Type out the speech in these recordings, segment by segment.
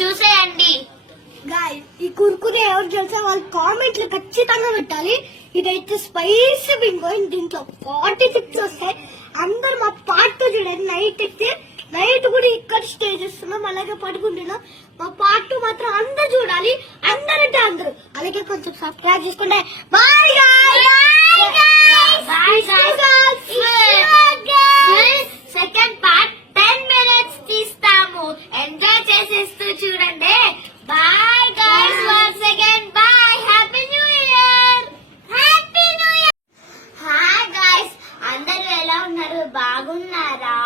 చూసేయండి. ఈ కుర్కురే ఎవరు తెలిసే వాళ్ళు కామెంట్లు ఖచ్చితంగా పెట్టాలి. ఇదైతే స్పైసీ బింగో, దీంట్లో 46 వస్తాయి. అందరు మా పార్ట్ చూడండి. నైట్ కూడా ఇక్కడ స్టే చేస్తున్నాం, అలాగే పడుకుంటున్నాం. మా పార్ట్ మాత్రం అందరు చూడాలి, అందరంటే అందరు. అలాగే కొంచెం సబ్స్క్రైబ్ చేసుకుంటే బాయ్ సెకండ్ పార్ట్ 10 minutes తీస్తాము. ఎంజాయ్ చేసేస్తూ చూడండి. Bye guys, once again bye. Happy new year. Happy new year. Hi guys, అందరూ ఎలా ఉన్నారు? బాగున్నారా?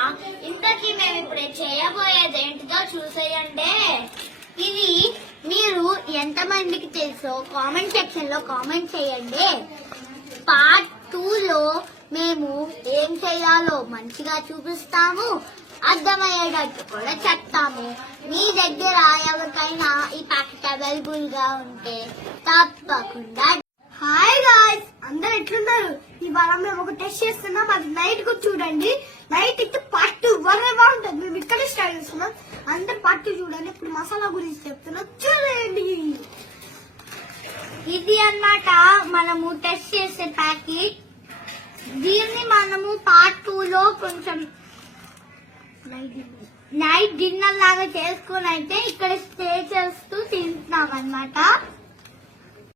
ఇంతకీ మేము ఇప్పుడు చేయబోయేది ఏంటిదో చూసేయండి. ఇది మీరు ఎంతమందికి తెలుసో కామెంట్ సెక్షన్ లో కామెంట్ చేయండి. పార్ట్ 2లో మేము ఏం చేయాలో మంచిగా చూపిస్తాము, అర్థమయ్యేటట్టు కూడా చెప్తాము. మీ దగ్గర ఎవరికైనా ఈ ప్యాకెట్ అవైలబుల్ గా ఉంటే తప్పకుండా. హాయ్ గాయ్స్, అందరు ఎట్లున్నారు? ఇవాళ మేము ఒక టెస్ట్ చేస్తున్నాం, అది నైట్ కు చూడండి. నైట్ అయితే పార్ట్ 2 వరగా ఉంటుంది. మేము ఇక్కడే స్టార్ట్ చేస్తున్నాం, అందరు పార్ట్ 2 చూడండి. ఇప్పుడు మసాలా గురించి చెప్తున్నాం, చూడండి. ఇది అన్నమాట మనము టెస్ట్ చేసే ప్యాకెట్. దీన్ని మనము పార్ట్ 2లో కొంచెం నైట్ డిన్నర్ లాగా చేసుకుని అయితే ఇక్కడ స్టే చేస్తూ తింటున్నాం అన్నమాట.